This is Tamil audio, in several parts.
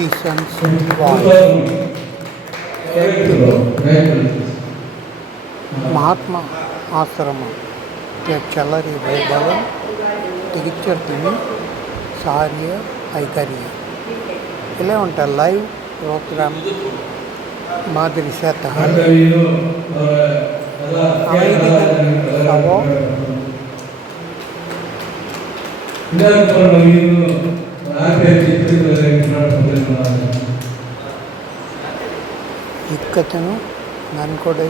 petitions involved. Mahatma Asrama, the Chalari Vaibhavan, Tigitchar Timi, Saharya, Aikariya. ఇలా ఉంటారు లైవ్ ప్రోగ్రామ్ మాదిరి శాతం సభ ಇಕ್ಕತ್ತೇನು ನನ್ನ ಕೊಡೆ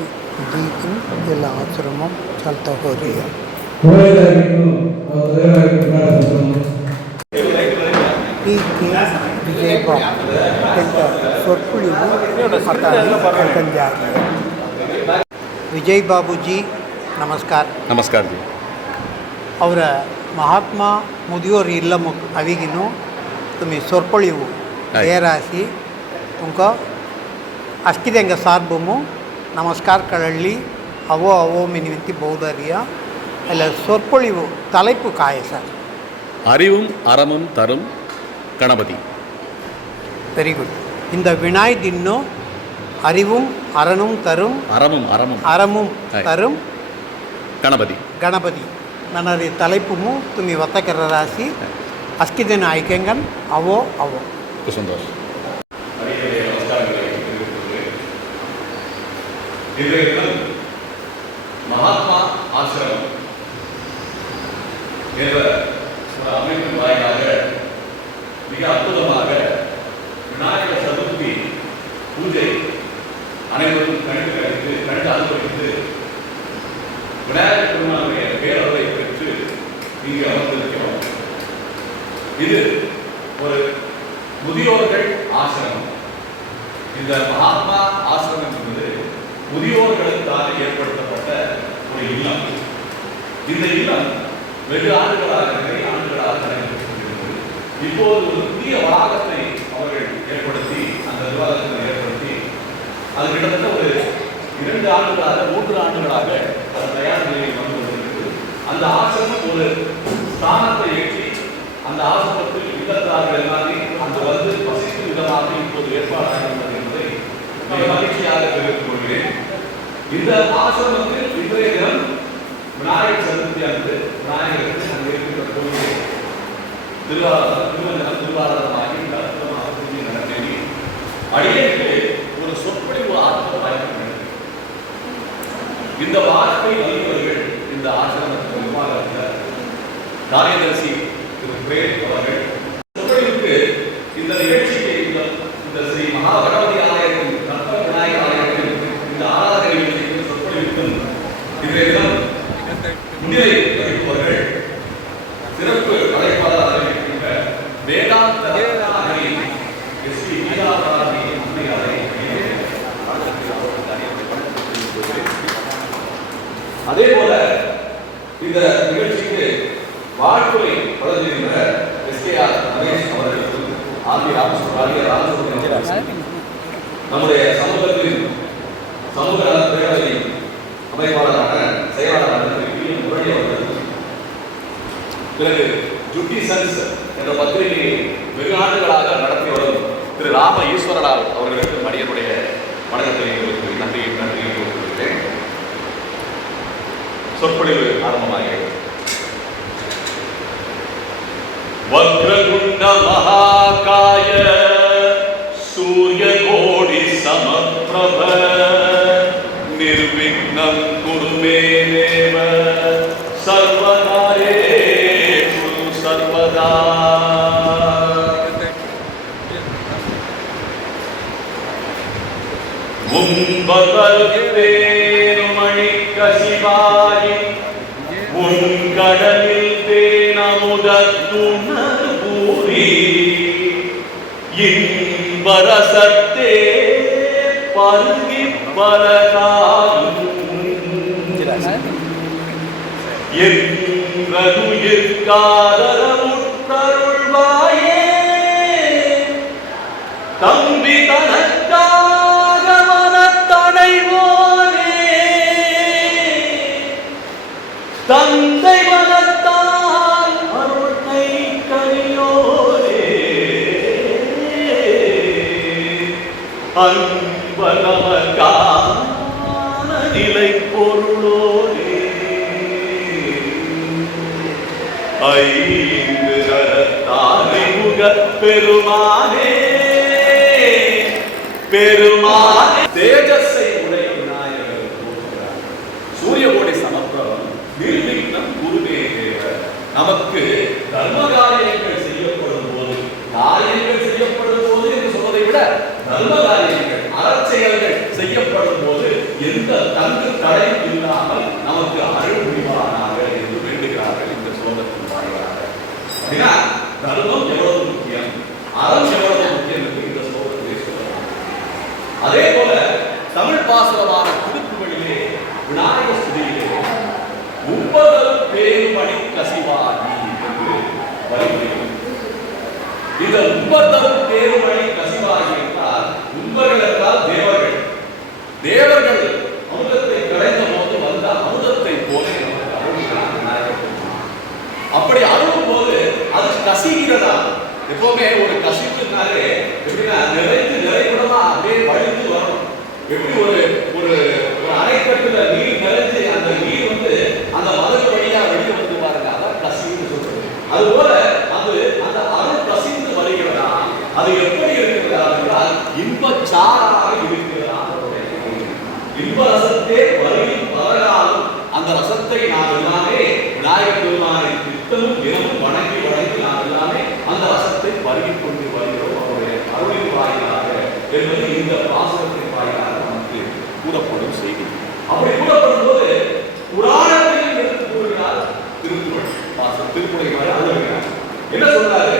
ಜೀ ಎಲ್ಲ ಆಚರಮ ಚಲ್ತಾ ಹೋಗಿ ವಿಜಯ್ ವಿಜಯ್ ಬಾಬುಜಿ ನಮಸ್ಕಾರ. ನಮಸ್ಕಾರ ಅವರ ಮಹಾತ್ಮ ಮುದಿಯೋರು ಇಲ್ಲ ಮುಗ್ ತುಮಿ ಸೊರ್ಪೊಳಿವು ಆಯ್ತು. ಏರಾಸಿ ತುಮಕ ಅಷ್ಟಿದೆಂಗ ಸಾರ್ಬುಮು ನಮಸ್ಕಾರ ಕಳಳ್ಳಿ ಅವೋ ಅವೋ ಮಿನಿವಿಂತಿ ಬೌದರಿಯ ಅಲ್ಲ சொற்பொழிவு தலைப்பு காய சார் அறிவும் அறமும் தரும் கணபதி வெரி குட் இந்த வினாய் தின்னு அறிவும் அறனும் தரும் அறமும் அறமும் அறமும் ಆಯ್ತು. தரும் ಗಣಪತಿ ಗಣಪತಿ ನನ್ನರಿ ತಲೆಪುಮು ತುಮಿ ಒತ್ತಕರ ರಾಶಿ ಅಷ್ಟಿದಿನ ಆಯ್ಕೆಂಗನ್ ಅವೋ ಅವೋ ಸಂತೋಷ್ இன்றைய தினம் மகாத்மா ஆசிரமம் என்ற முதியோர்கள் ஆசிரமம். இந்த மகாத்மா ஆசிரமம் என்பது முதியோர்களுக்காக ஏற்படுத்தப்பட்ட ஒரு இல்லம். இந்த இல்லம் வெகு ஆண்டுகளாக நிறைய ஆண்டுகளாக இப்போது ஒரு புதிய வளாகத்தை அவர்கள் ஏற்படுத்தி அந்த நிர்வாகத்தை ஏற்படுத்தி அது கிட்டத்தட்ட ஒரு இரண்டு ஆண்டுகளாக மூன்று ஆண்டுகளாக அது தயார் நிலையில் வந்து கொண்டிருக்கிறது. அந்த ஆசிரமம் ஒரு ஸ்தானத்தை ஏற்றி அந்த ஆசிரமத்தில் இல்லத்தார்கள் எல்லாமே அங்கு வந்து வசிக்கும் விதமாக இப்போது ஏற்பாடாகின்றது என்பதை மிக மகிழ்ச்சியாக தெரிவித்துக் கொள்கிறேன். இந்த ஆசிரமத்தில் இன்றைய தினம் விநாயகர் சதுர்த்தி அன்று விநாயகருக்கு அங்கே இருக்கின்ற கோயிலை திருவாரூர் திருவண்ணம் திருவாரூரமாகி இந்த அற்புதமாக பூஜை நடத்தி அடியேற்கு ஒரு சொற்பொழிவு ஆத்ம வாய்ப்பு இந்த வார்த்தை வல்லுநர்கள் இந்த ஆசிரமத்தின் நிர்வாகத்தில் காரியதர்சி திரு பிரேம் இந்த நிகழ்ச்சிக்கு இந்த இந்த ஸ்ரீ மகா ஆலயத்தின் கற்ப விநாயகர் ஆலயத்தின் இந்த ஆராதனை நிகழ்ச்சிக்கு சொற்பொழிவுக்கும் இன்றைய முன்னிலை வகிப்பவர்கள் சிறப்பு அழைப்பாளர் அறிவிக்கின்ற வேதாந்த எஸ் பி கீதாபாரதி அம்மையாரை அதே போல இந்த நிகழ்ச்சிக்கு வாழ்த்துறை நம்முடைய சமூகத்தில் சமூக நல பேரவை அமைப்பாளரான செயலாளரான முரளி அவர்களுக்கும் பிறகு ஜுட்டி சன்ஸ் என்ற பத்திரிகையை வெகு ஆண்டுகளாக நடத்தி வரும் திரு ராம ஈஸ்வரராவ் அவர்களுக்கு மடியனுடைய வணக்கத்தை உங்களுக்கு நன்றி நன்றி கொள்கிறேன் சொற்பொழிவு ஆரம்பமாகிறது. உம்பதேனுமணி கசிவாயி உன்கடலில் தேனமுதூரி இன்பரசத்தே பருகி பலகாலும் என்றுயிர்காதரமுற்றருள்வாயே அன்பனமக்கான நிலை பொருளோரே ஐந்து கரத்தானை முக பெருமானே பெருமானே. தேஜஸை இந்த முப்பத்தரும் பேருமணி கசிவாகி என்றால் உண்பர்கள் என்றால் தேவர்கள். தேவர்கள் அமுதத்தை கலைந்த போது வந்த அமுதத்தை போல அப்படி அழுகும் போது அது கசிகிறதா? எப்பவுமே ஒரு கசிப்புனாலே எப்படின்னா நிறைந்து நிறைவுடமா அப்படியே வழிந்து வரும் எப்படி ஒரு ஒரு அணைக்கட்டுல நீர் நிறைஞ்சு அந்த நீர் வந்து அந்த மதகு வழியா வெளியே வந்து பாருங்க அதான் கசின்னு சொல்றது அது போல அது அந்த அருள் கசிந்து வருகிறதா அது எப்படி இருக்கிறதா என்றால் இன்பச்சாராக இருக்கிறதா அதனுடைய பொருள். இன்ப ரசத்தே வருகின் பலகாலும் அந்த ரசத்தை நாம் எல்லாமே விநாயகர் பெருமானை நித்தமும் தினமும் வணங்கி வணங்கி நாம் எல்லாமே அந்த வசத்தை பருகிக் கொண்டு வருகிறோம். அவருடைய அருளின் வாயிலாக என்பது இந்த பாசகத்தின் வாயிலாக நமக்கு கூறப்படும் செய்தி. அப்படி கூறப்படும் போது புராணத்தையும் எடுத்து கூறுகிறார் திருக்குறள் பாசம் திருக்குறை மாதிரி அழுகிறார் என்ன சொல்றாரு?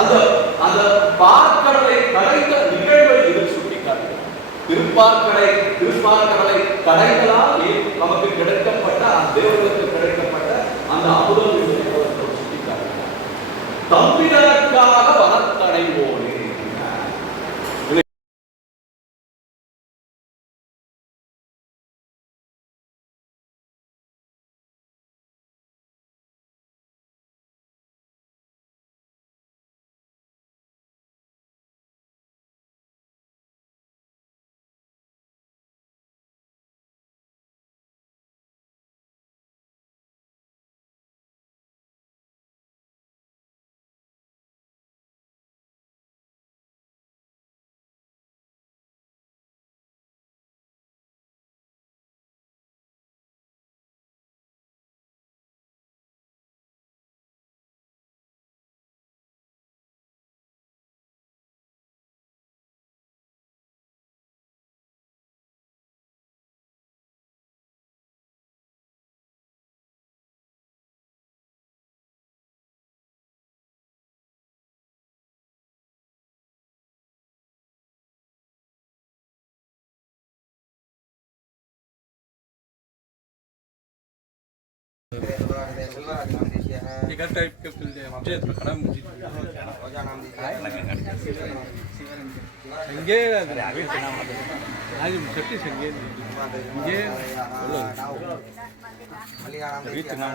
அந்த அந்த பார்க்கடலை கடைந்த நிகழ்வை இதில் சுட்டி காட்டுகிறார் திருப்பார்க்கடை திருப்பார்க்கடலை கடைகளால் நமக்கு கிடைக்கப்பட்ட அந்த தேவர்களுக்கு கிடைக்க அந்த அமுதம் தம்பிதற்காக வனத்தடைவோனே ఇక టైప్ కెప్టెన్ చేతులు కడ సంగే అది చెప్పి సంగే సంగే రవి తిన్నాం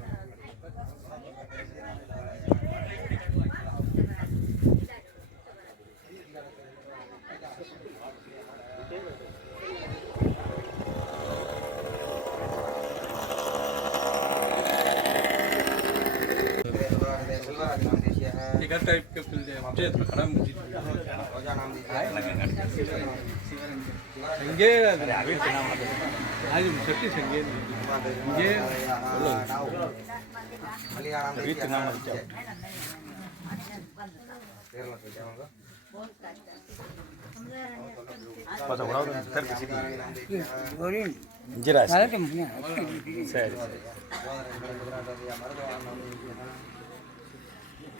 के पिल्ले आमच्या इथं खडा मुजी संगे आज सट्टी संगे